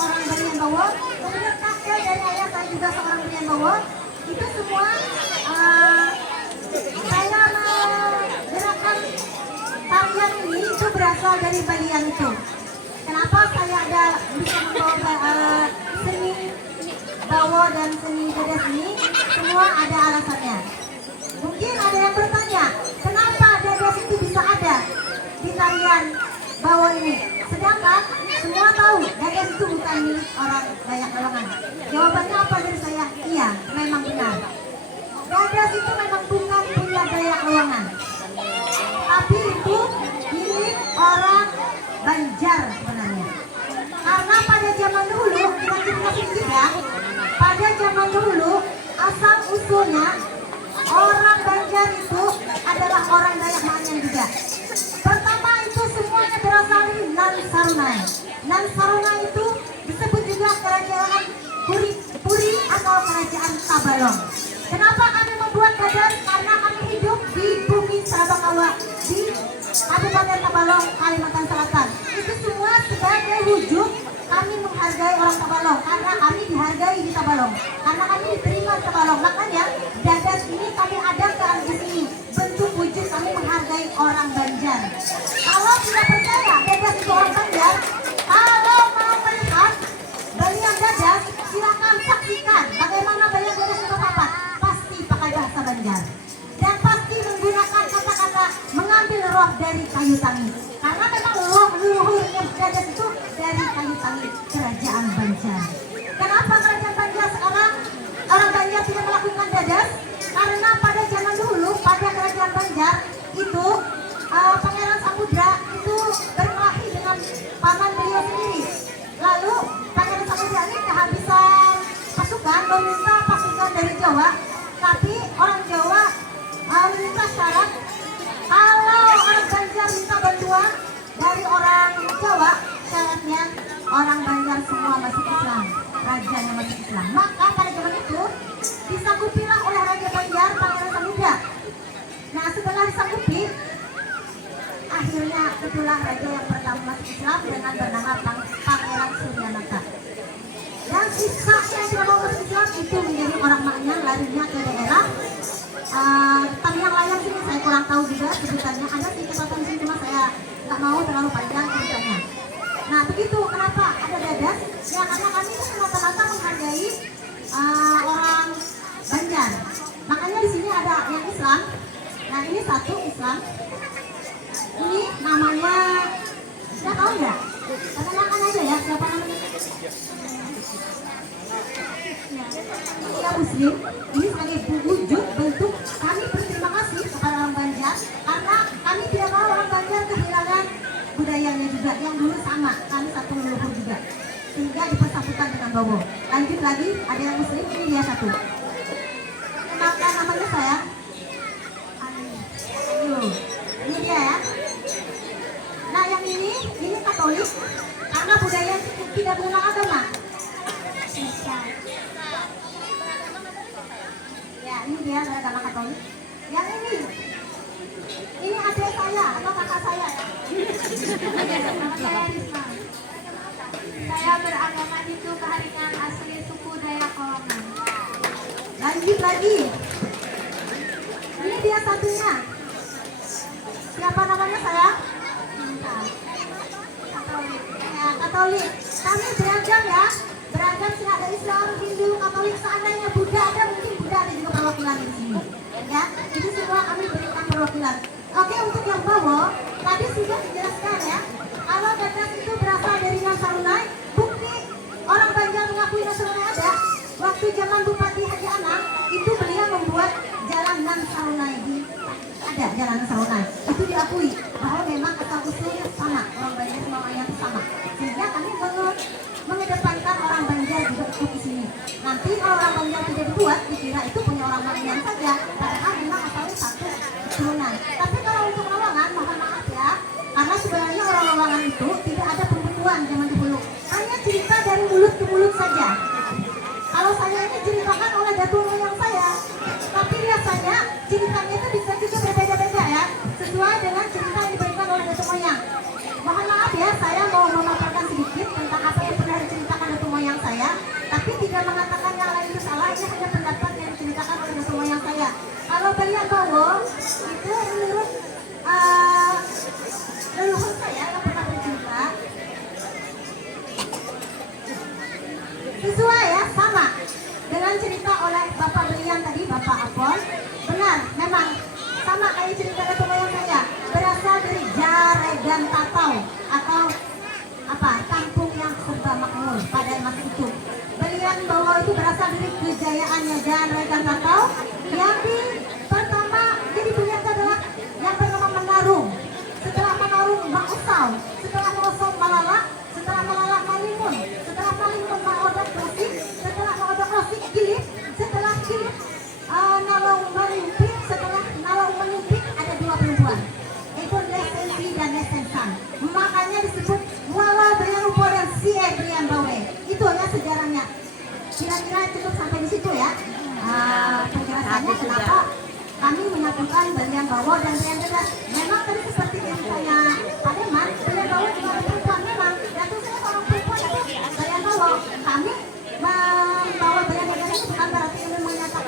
seorang Balian Bowo, kemudian kakek dari ayah saya juga seorang Balian Bowo. Itu semua saya menggerakkan tarian ini itu berasal dari Balian itu. Kenapa saya ada bisa membawa seni Bowo dan seni Dadas ini? Semua ada alasannya. Mungkin ada yang bertanya, kenapa Dadas itu bisa ada di tarian Bowo ini? Sedangkan semua tahu Dadas itu bukan milik orang Dayak Lawang. Jawabannya apa dari saya? Iya, memang benar. Dadas itu memang bukan punya Dayak Lawang, tapi itu milik orang Banjar sebenarnya. Karena pada zaman dulu, kita sedikit ya, pada zaman dulu asal usulnya orang Banjar itu adalah orang Dayak Manyang juga. Pertama itu semuanya berasal dari Nan Sarunai. Nan Sarunai itu disebut juga kerajaan Puri atau kerajaan Tabalong. Kenapa kami membuat Dadas? Karena kami hidup di bumi Sarabakawa di Kabupaten Tabalong, Kalimantan Selatan. Itu semua sebagai wujud kami menghargai orang Tabalong, karena kami dihargai di Tabalong, karena kami diterima di Tabalong. Makanya Dadas ini kami adakan di sini, bentuk wujud kami menghargai orang Banjar. Kalau tidak percaya Dadas itu orang Banjar, kalau mau melihat Balian Dadas, silakan saksikan bagaimana Balian Dadas itu apa. Pasti pakai bahasa Banjar dan pasti menggunakan kata-kata mengambil roh dari kayu tangi, karena memang roh leluhurnya Dadas itu dari kayu tangi kerajaan Banjar. Kenapa kerajaan Banjar sekarang orang Banjar tidak melakukan Dadas? Karena pada zaman dulu pada kerajaan Banjar itu Pangeran Samudra itu berkelahi dengan paman beliau sendiri. Lalu Pangeran Samudra ini kehabisan pasukan, meminta pasukan dari Jawa, tapi orang Jawa meminta syarat kalau orang Banjar minta bantuan dari orang Jawa, syaratnya orang Banjar semua masuk Islam, rajanya masuk Islam. Maka pada zaman itu disanggupilah oleh Raja Banjar Pangeran Samudra. Nah setelah disanggupi, akhirnya itulah raja yang pertama masuk Islam dengan bernama Pangeran Suryanata. Dan sisa yang tidak mau masuk Islam itu menjadi orang Manyang, larinya ke daerah Tamiang Layang sini. Saya kurang tahu juga sebutannya, ada di catatan sini, cuma saya nggak mau terlalu panjang ceritanya. Nah begitu, kenapa ada Dadas? Ya karena kami itu semata-mata menghargai orang Banjar. Makanya di sini ada yang Islam. Nah ini satu Islam. Ini namanya, sudah tahu ya? Perkenalkan aja ya, siapa namanya? Dia Muslim. Ini sebagai wujud bentuk kami berterima kasih kepada orang Banjar, karena kami tidak mau orang Banjar kehilangan budayanya juga yang dulu sama, kami satu leluhur juga, sehingga dipersatukan dengan Bowo. Lanjut lagi, ada yang Muslim, ini dia satu. Kenalkan namanya saya. Ayo, ini dia ya. Nah yang ini Katolik, karena budaya tidak mengenal agama. Ya ini dia beragama Katolik. Yang ini adik saya atau kakak saya ya. Nama saya Risma. Saya beragama Hindu Keharingan asli suku Dayak Kolongan. Lanjut lagi. Ini dia satunya. Siapa namanya saya? Katolik. Ya, Katolik. Kami beragam ya. Beragam sih, ada Islam, Hindu, Katolik. Seandainya Buddha ada, mungkin Buddha ada juga perwakilan di sini. Ya, itu semua kami berikan perwakilan. Oke, untuk yang Bowo, tadi sudah dijelaskan ya. Kalau Dadas itu berasal dari Nan Sarunai, bukti orang Banjar mengakui Nan Sarunai ada. Waktu zaman Bupati Haji Anang, itu beliau membuat jalan Nan Sarunai ada jalan Nan Sarunai. Itu diakui bahwa memang asal usulnya sama, orang Banjar semuanya sama. Sehingga kami mengedepankan orang Banjar juga ikut di sini. Nanti kalau orang Banjar tidak dibuat, dikira itu punya orang Manyang saja. Padahal memang asalnya satu keturunan. Tapi kalau untuk Lawangan, mohon maaf ya, karena sebenarnya orang Lawangan itu tidak ada pembukuan zaman dulu. Hanya cerita dari mulut ke mulut saja. Kalau saya ini ceritakan oleh datuk moyang saya, tapi biasanya ceritanya itu bisa juga berbeda-beda ya, sesuai dengan cerita yang diberikan oleh datuk moyang. Mohon maaf ya, saya mau memaparkan sedikit tentang apa yang pernah diceritakan situ ya. Penjelasannya kenapa kami menyatukan Balian Bawo dan Balian Tegas. Memang tadi seperti yang ditanya Pak Deman, Balian Bawo juga ada perempuan memang. Dan itu saya seorang perempuan itu Balian Bawo. Kami membawa Balian Tegas itu bukan berarti ingin menyatakan